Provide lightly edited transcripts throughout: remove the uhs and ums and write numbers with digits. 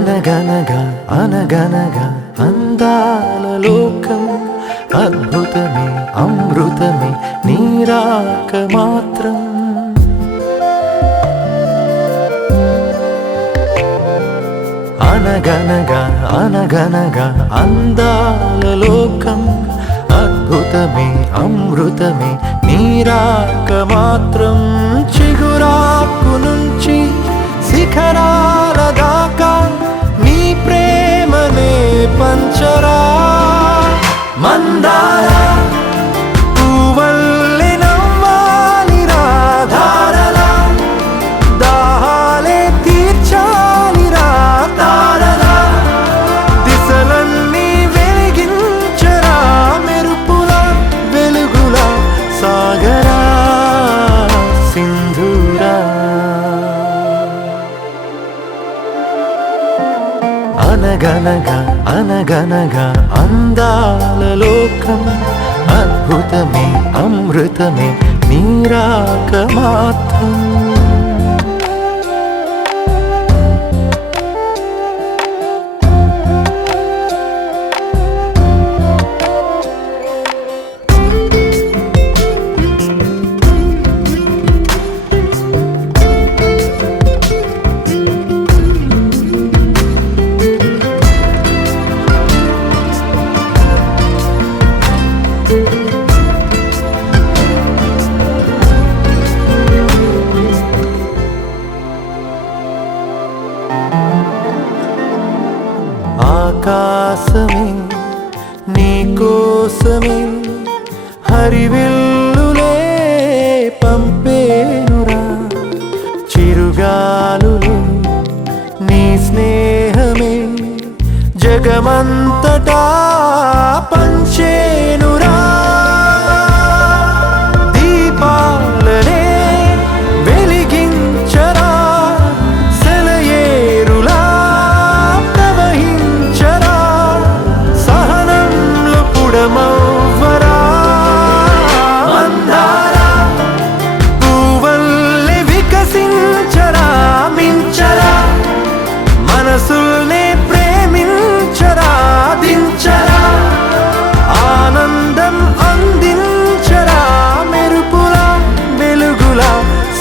అనగనగా అనగనగా అందాల లోకం అద్భుతమే అమృతమే నీరాక మాత్రం అనగనగా అనగనగా అందాల లోకం అద్భుతమే అమృతమే నీరాక మాత్రం చిగురాకు నుంచి శిఖరాల దాకా నీ ప్రేమనే పంచరా మందార పువ్వల్లె నవ్వాలి రాధారలా దాహాలే తీర్చాలి తారలా దిశలన్నీ వెలిగించరా మెరుపులా వెలుగులా సాగరా సింధూరా అనగనగా అనగనగా అందాల లోకం అద్భుతమే అమృతమే నీరాక మాత్రం ఆకాశమే నీకోసమే హరివిల్లులే పంపేనురా చిరుగాలులే నీ స్నేహమే జగమంతటా పంచేనురా దీపాలనే వెలిగించరా సెలయేరులా ప్రవహించరా సహనంలో పుడమవ్వరా మందార పువ్వల్లె వికసించరా మించరా మనసుల్నే ప్రేమించరా దించరా ఆనందం అందించరా మెరుపులా వెలుగులా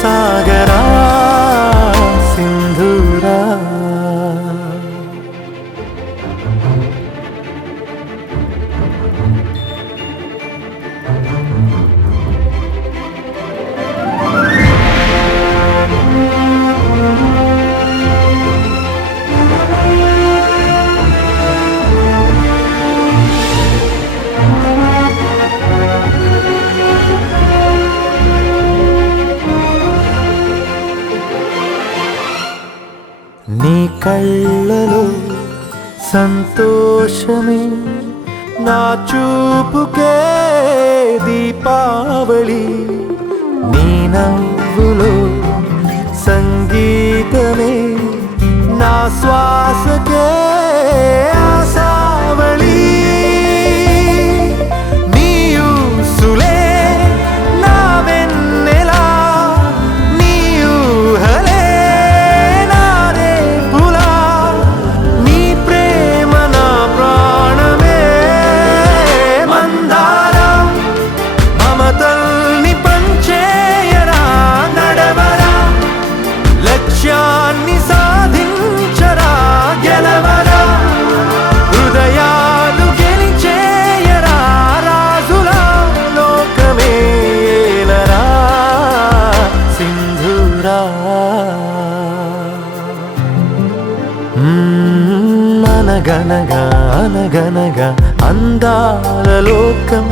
సాగరా సింధూరా నీ కళ్ళలో సంతోషమే నా చూపుకే దీపావళి నీ నవ్వులో సంగీతమే నా శ్వాసకే ఆశావళి నీ ఊసులే నా వెన్నెలా నీ ఊహలే నా రేపులా నీ ప్రేమ నా ప్రాణమే మందార మమతల్ని పంచేయరా నడవరా లక్ష్యాన్ని సాధించరా గెలవరా హృదయాలు గెలిచేయరా రాజులా లోకమే ఏలరా సింధూరా అనగనగా అనగనగా అందాల లోకం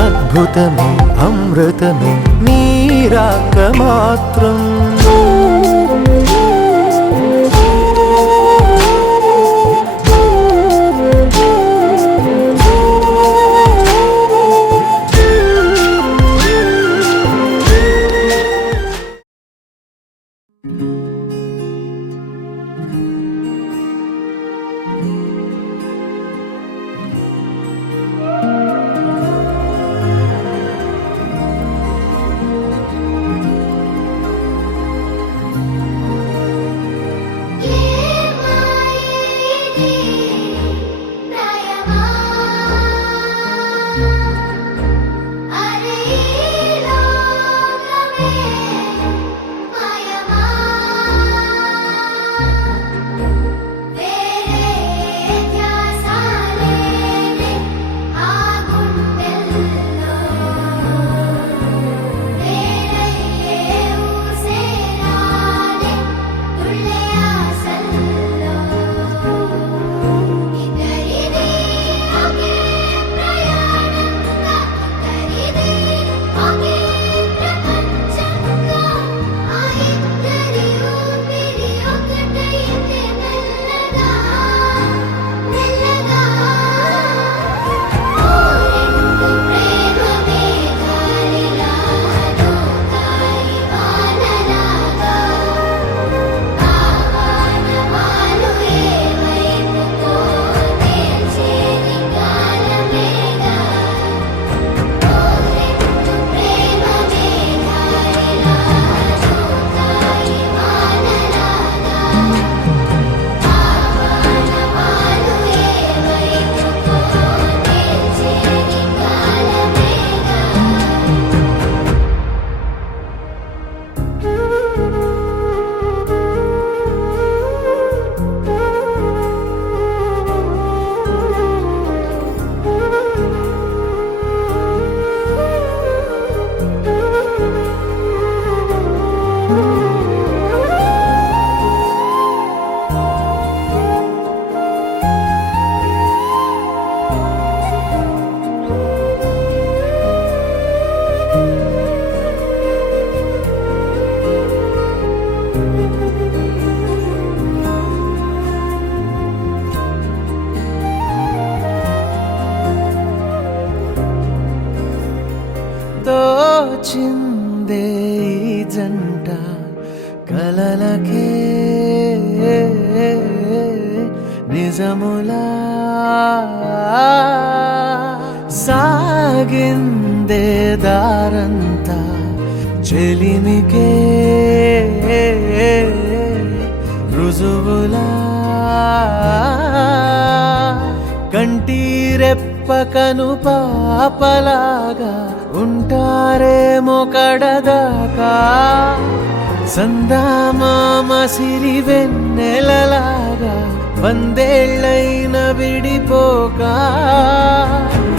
అద్భుతమే అమృతమే నీరాక మాత్రం తోచిందే ఈ జంట కలలకే నిజములా సాగిందే దారంతా చెలిమికే రుజువులా కంటిరెప్పకను పాపలాగా ఉంటారేమో కడదాకా సందామామ సిరి వెన్నెలలాగా వందేళ్ళైన విడిపోక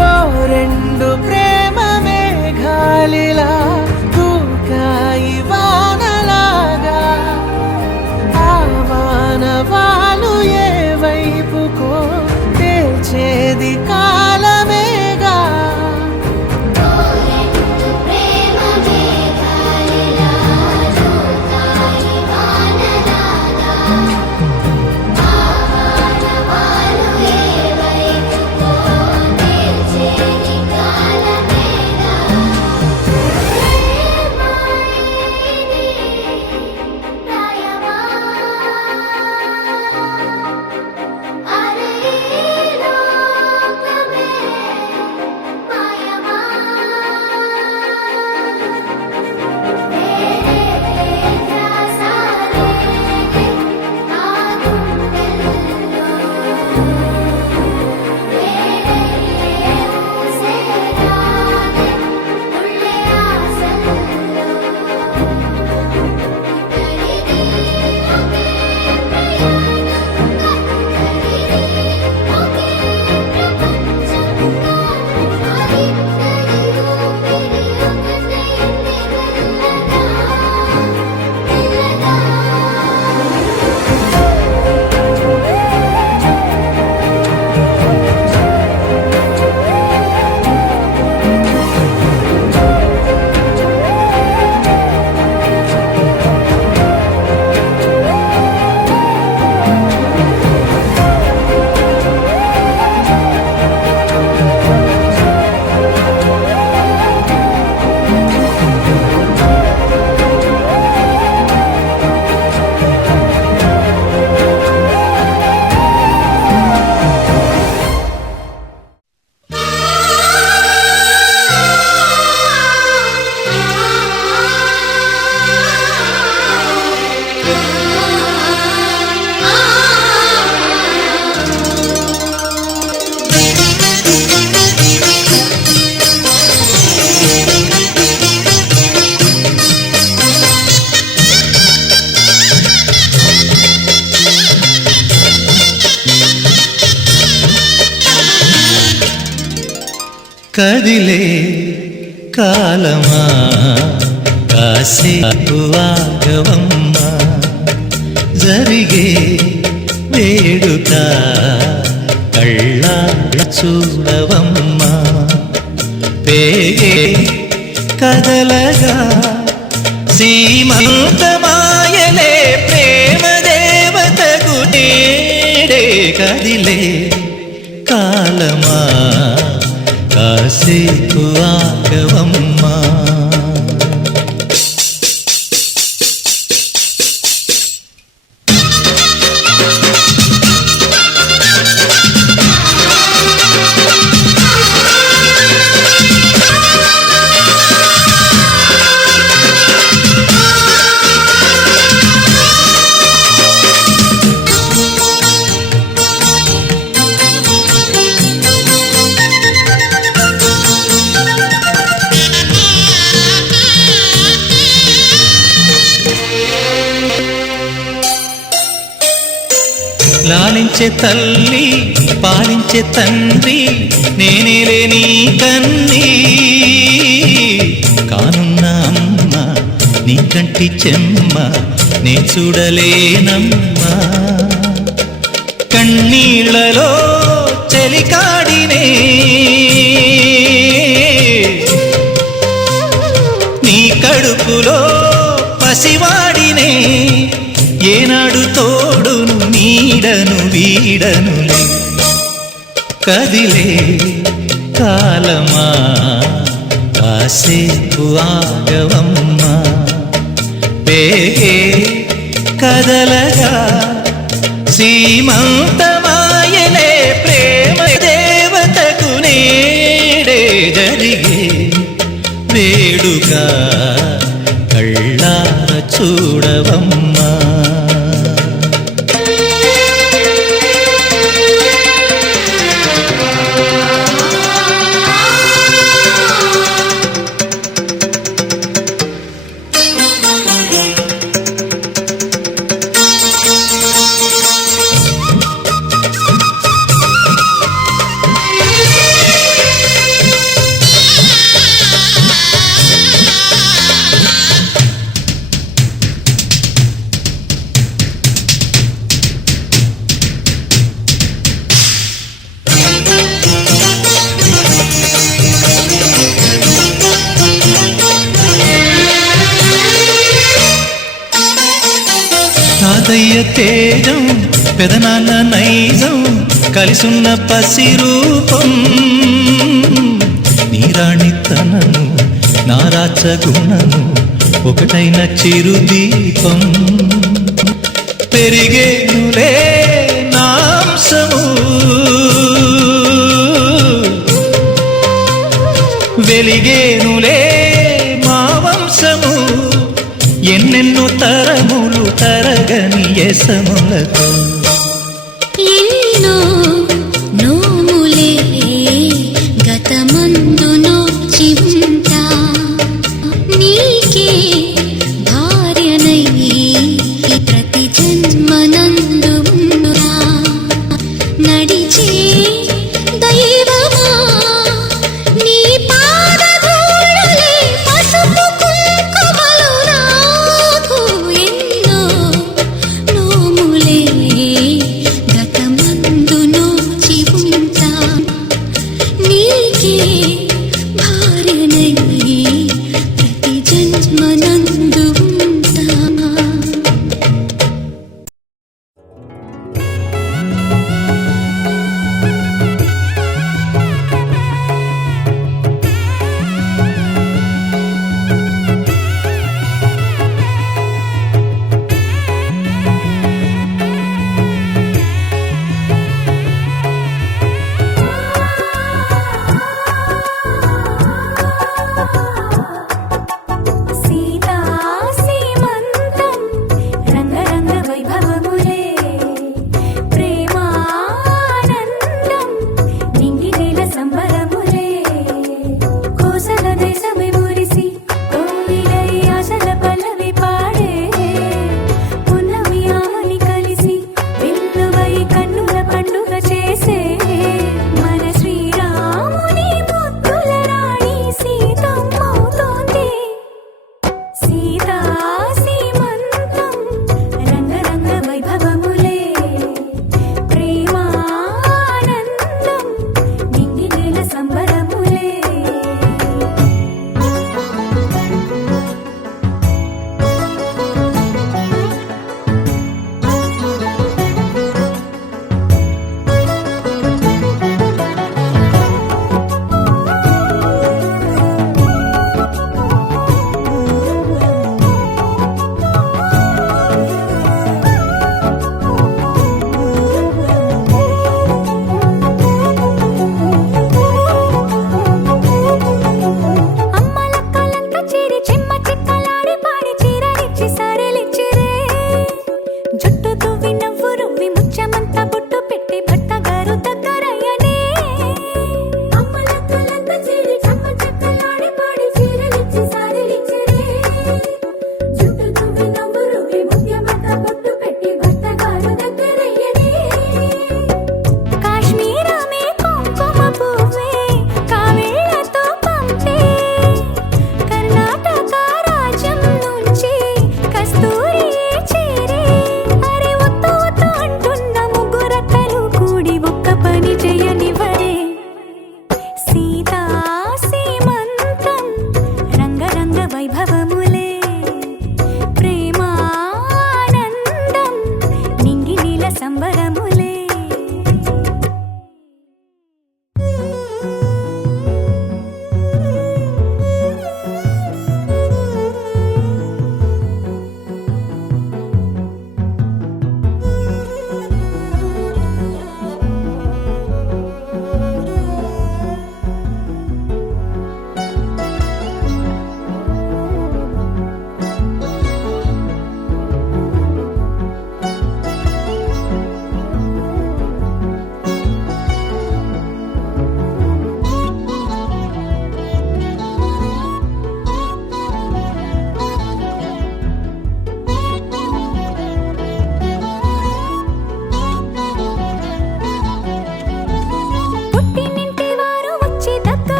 ఓ రెండు ప్రేమ మేఘాలిలా దూకాయి వానలాగా ఆ వానవాలు ఏ వైపుకో తేల్చేది కాలమేగా కదిలే కాలమా కాసేపు ఆగవమ్మా జరిగే వేడుక కళ్ళాళ్ళ చూడవమ్మా పేగే కదలగా సీమంతమాయలే ప్రేమ దేవతకు నేడే కదిలే కాలమా కాసేపు ఆగవమ్మా లాలించే తల్లి పాలించే తండ్రి నేనేలే నీ కన్నీ కానున్న అమ్మ నీ కంటి చెమ్మ నే చూడలేనమ్మా కన్నీళ్లలో చెలికాడినే నీ కడుపులో పసివాడినే ఏనాడు తోడును నీడను వీడనులే కదిలే కాలమా కాసేపు ఆగవమ్మా పేగే కదలగా సీమంతమాయలే ప్రేమ దేవతకు నేడే జరిగే వేడుక కళ్ళార చూడవమ్మా తాతయ్య తేజం పెదనాన్న నైజం కలిసున్న పసి రూపం నీరాణితనము నారాచ గుణము ఒకటైన చిరుదీపం పెరిగేనులే నాంసము వెలిగేనులే మా వంశము ఎన్నెన్నో తరములు తరగని యసములతో ఎన్నో నోములే గతమందు నోచి ఉంటా నీకే భార్యనై ప్రతి జన్మనందు ఉండురా నడిచే దైవమా నీ పాదధూళులే పసుపు కుంకుమలు నాకు ఎన్నో నోములే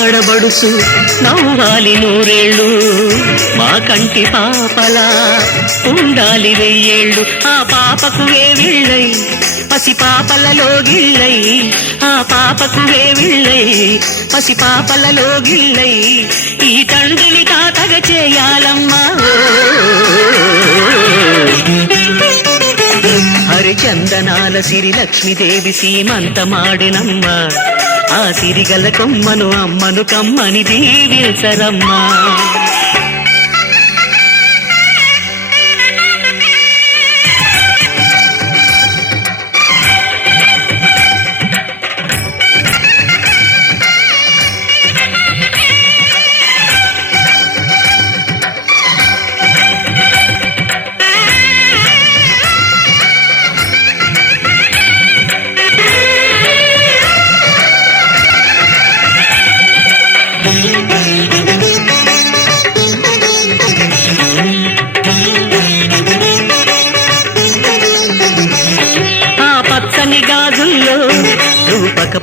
ఆడబడుసు నవ్వాలి నూరేళ్ళు, మా కంటి పాపలా ఉండాలి వెయ్యేళ్ళు. ఆ పాపకు వేవిళ్ళై పసి పాపలలో గిళ్ళై, ఆ పాపకు వేవిళ్ళై పసి పాపలలో గిళ్ళై, ఈ తండ్రిని తాతగ చేయాలమ్మా. హరిచందనాల సిరి లక్ష్మీదేవి సీమంతమాడినమ్మ, ఆ సిరిగల కొమ్మను అమ్మను కమ్మని దీవించరమ్మా.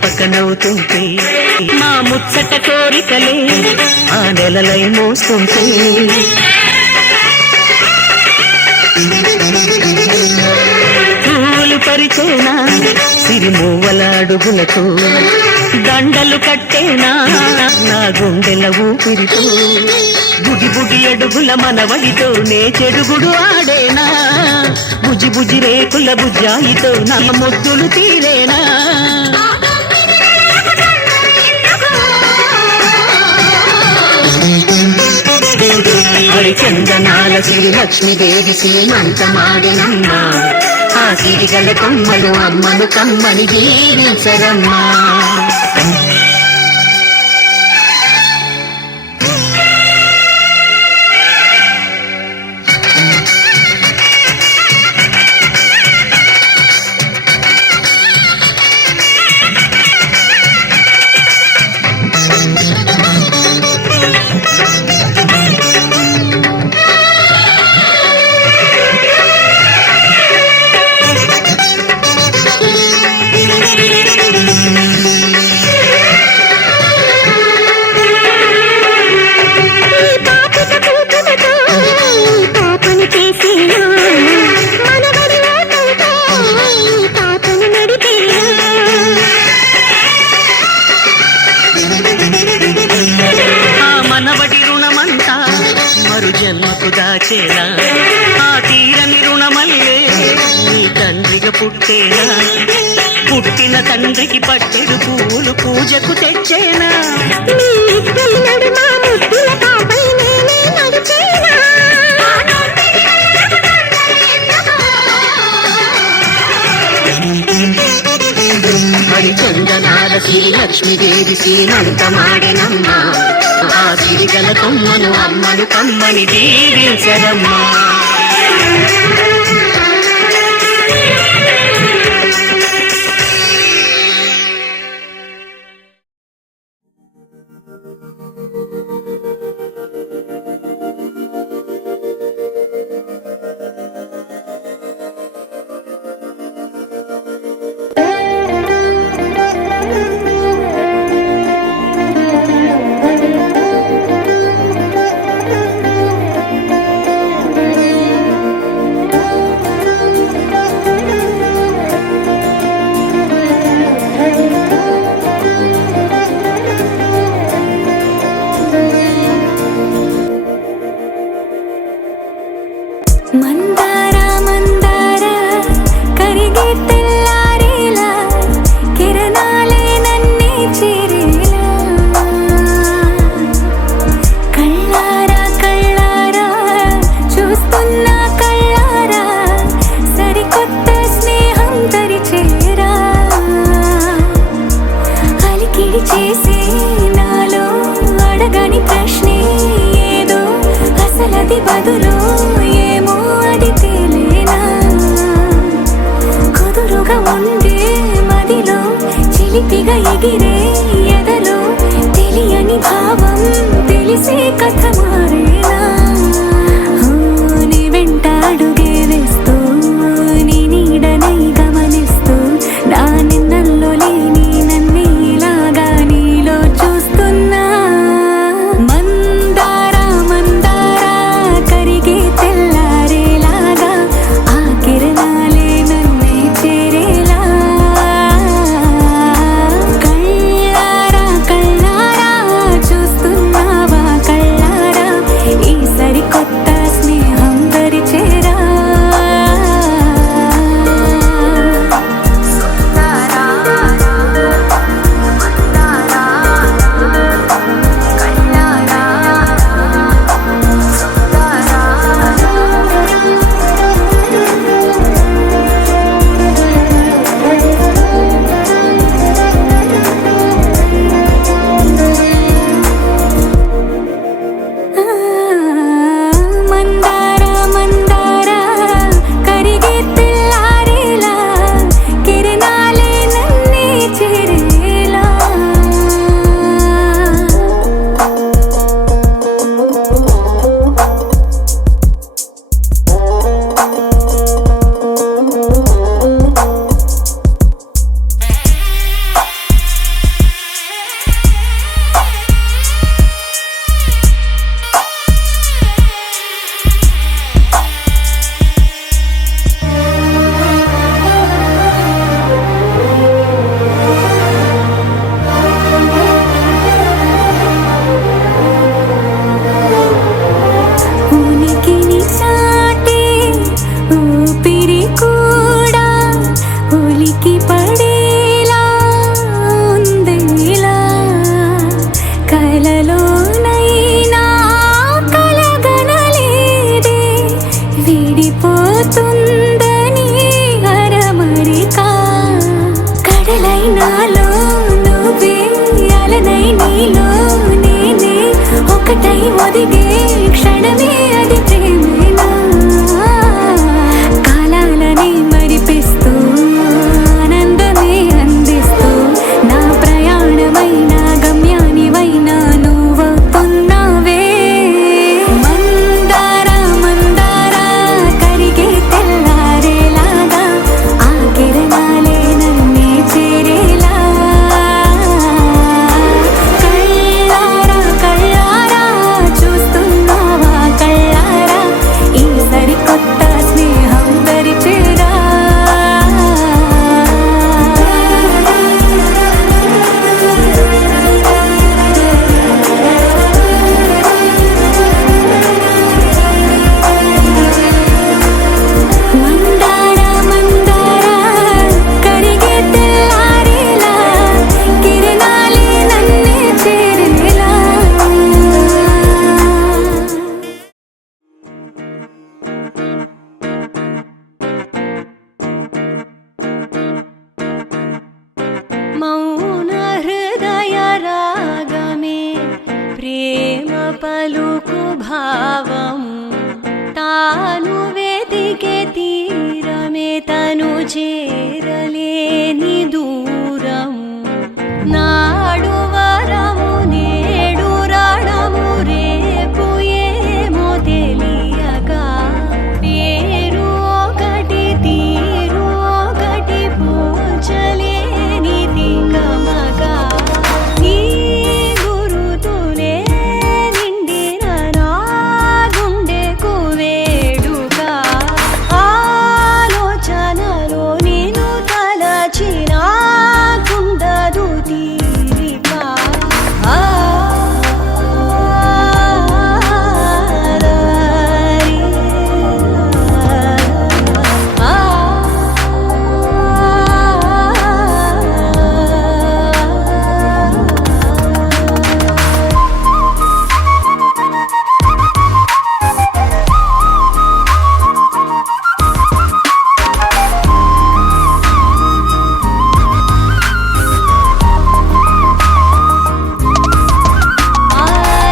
పక్క నవ్వుతుంటే మా ముచ్చట కోరికలే ఆ నెలలై మోస్తుంటే, పూలు పరిచేనా సిరిమూవల అడుగులతో, దండలు కట్టేనా నా గుండెల ఊపిరితో, బుగి బుగి అడుగుల మనవడితో నే చెడుగుడు ఆడేనా, బుజి బుజి రేకుల బుజ్జాయితో నా ముద్దులు తీరేనా. హరిచందనాల సిరి లక్ష్మీదేవి సీమంతమాడినమ్మ, ఆ సిరిగల కొమ్మలు అమ్మను కమ్మని దీవించరమ్మా. జన్మకు దాచేలా ఆ తీరని రుణమల్లే నీ తండ్రిగా పుట్టేనా, పుట్టిన తండ్రికి పట్టెడు పూలు పూజకు తెచ్చేనా. హరిచందనాల శ్రీ లక్ష్మీదేవి సీమంతమాడినమ్మ, ఆ సిరిగల కొమ్మను అమ్మను కమ్మని దీవించరమ్మా. చిలిపిగా ఎగిరే ఎదలో తెలియని భావం తెలిసే కథ మారేనా. నీ వెంట అడుగే వేస్తూ నీ నీడనై గమనిస్తూ నా నిన్నల్లో లేని నన్ను ఇలాగా నీలో చూస్తున్నా. ఒదిగే క్షణమే అది ప్రేమేనా కాలాలని మరిపిస్తూ ఆనందమే అందిస్తూ నా ప్రయాణమైన గమ్యానివైనా నువ్వవుతున్నావే మందార మందార కరిగే తెల్లారేలాగా ఆ కిరణాలే నన్నే చేరేలా కళ్ళారా కళ్ళారా చూస్తున్నావా కళ్ళారా ఈ సరికొత్త స్నేహం పరిచేరా మందార మందార కరిగే తెల్లారేలా కిరణాలే నన్నే చేరేలా మౌన హృదయ రాగమే ప్రేమ పలుకు భావము తాను వెతికే తీరమే తను చేరలేని దూరము నాడు వరము నేడు రణము రేపు ఏమో తెలియక పేరు ఒకటి తీరు ఒకటి పోల్చలేని తికమక ఈ గురుతులే నిండిన నా గుండెకు వేడుక ఆలోచనలో నిన్ను తలచిన కుండదు తీరిక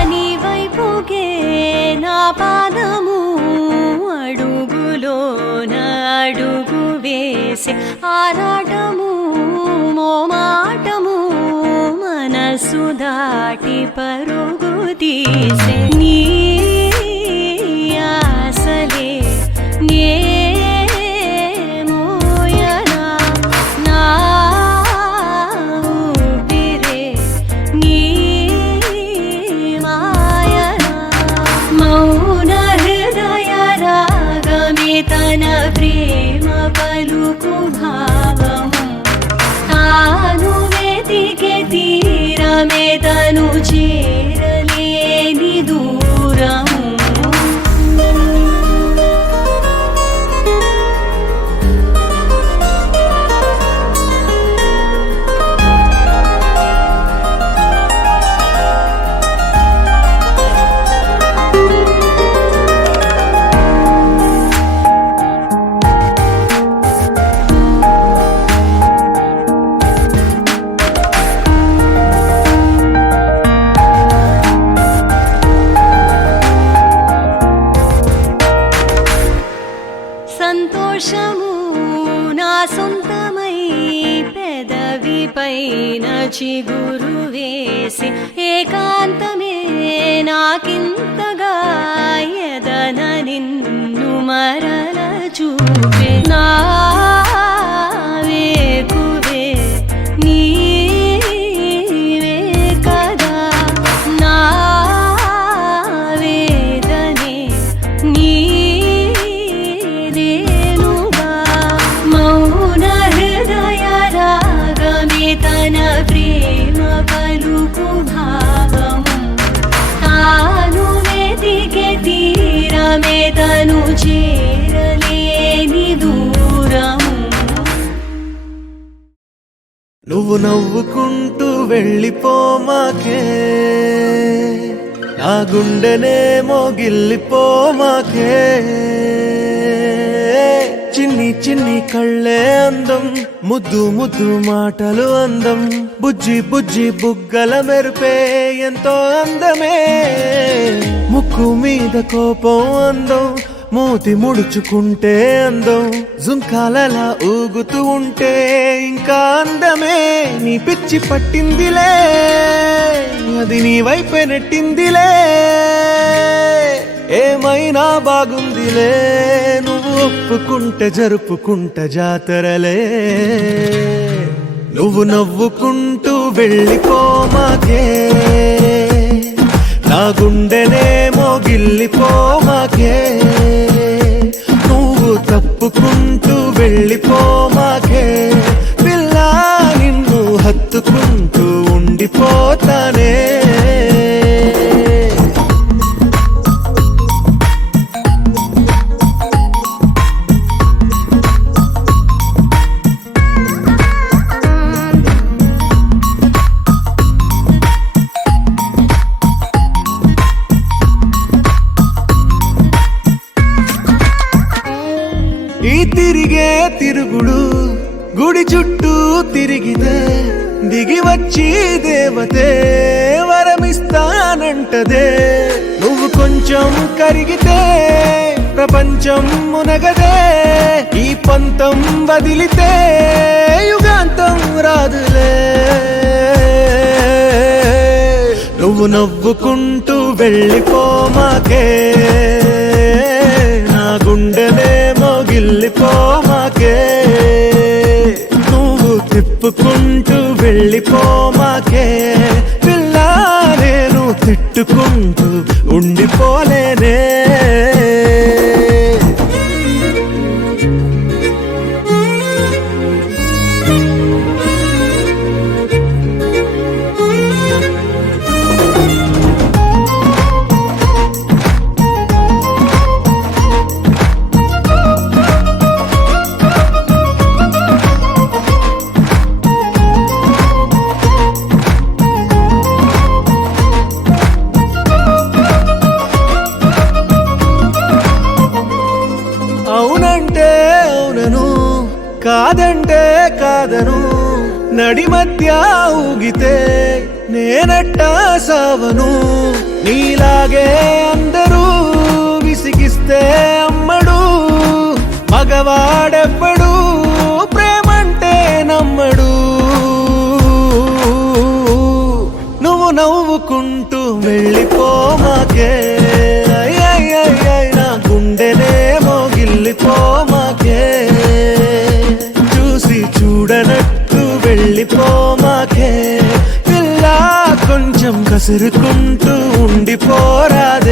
నీ వైపుకే నా పాదము అడుగులోన అడుగు వేసే ఆరాటము మోమాటము మనసు దాటి పరుగు తీసే నీ ఆశలే నే మోయనా నా ఊపిరే నీ మాయనా మౌన హృదయ రాగమే తన ప్రేమ పలుకు భావము తాను వెతికే తీరమే తను చేరలేని దూరము సంతోషము నా సొంతమై పెదవి పైన చిగురు వేసి ఏకాంతమే నాకింతగా ఎదన నిన్ను మరల చూపే నా వేకువే నీవే కదా నా వేదనే నీదేనుగా మౌన హృదయ రాగమే తన ప్రేమ పలుకు భావము తాను వెతికే తీరమే తను చేరలేని దూరము నువ్వు నవ్వుకుంటూ వెళ్ళిపోమాకే నా గుండెనేమో గిల్లిపోమాకే చిన్ని నీ చిన్ని కళ్ళే అందం, ముద్దు ముద్దు మాటలు అందం, బుజ్జి బుజ్జి బుగ్గల మెరుపే ఎంతో అందమే. ముక్కు మీద కోపం అందం, మూతి ముడుచుకుంటే అందం, జుంకాలలా ఊగుతూ ఉంటే ఇంకా అందమే. నీ పిచ్చి పట్టిందిలే, అది నీ వైపే నెట్టిందిలే. ఏమైనా బాగుందిలే, నువ్వు ఒప్పుకుంటే జరుపుకుంట జాతరలే. నువ్వు నవ్వుకుంటూ వెళ్ళిపోమాకే, నా గుండెనేమో గిల్లిపోమాకే. నువ్వు తప్పుకుంటూ వెళ్ళిపోమాకే, పిల్ల నిన్ను హత్తుకుంటూ ఉండిపోతానే. ఈ తిరిగే తిరుగుడు గుడి చుట్టూ తిరిగితే, దిగి వచ్చి దేవతే వరమిస్తానంటదే. నువ్వు కొంచెం కరిగితే ప్రపంచం మునగదే. ఈ పంతం వదిలితే యుగాంతం రాదులే. నువ్వు నవ్వుకుంటూ వెళ్ళిపోమాకే, నా గుండెనేమో గిల్లిపోమాకే. నువ్వు తిప్పుకుంటూ వెళ్ళిపోమాకే, పిల్ల నేను తిట్టుకుంటూ ఉండిపోలేనే. అవునంటే అవునను, కాదంటే కాదను, నడి మధ్య ఊగితే నేనట్టా సావను. నీలాగే అందరూ విసిగిస్తే అమ్మడు, మగవాడెవ్వడు ప్రేమంటే నమ్మడు. నువ్వు నవ్వుకుంటూ వెళ్ళిపోమాకే, నా గుండెనేమో గిల్లిపోమాకే. చూసి చూడనట్టు వెళ్ళిపోమాకే, పిల్ల కొంచెం కసురుకుంటూ ఉండిపోరాదే.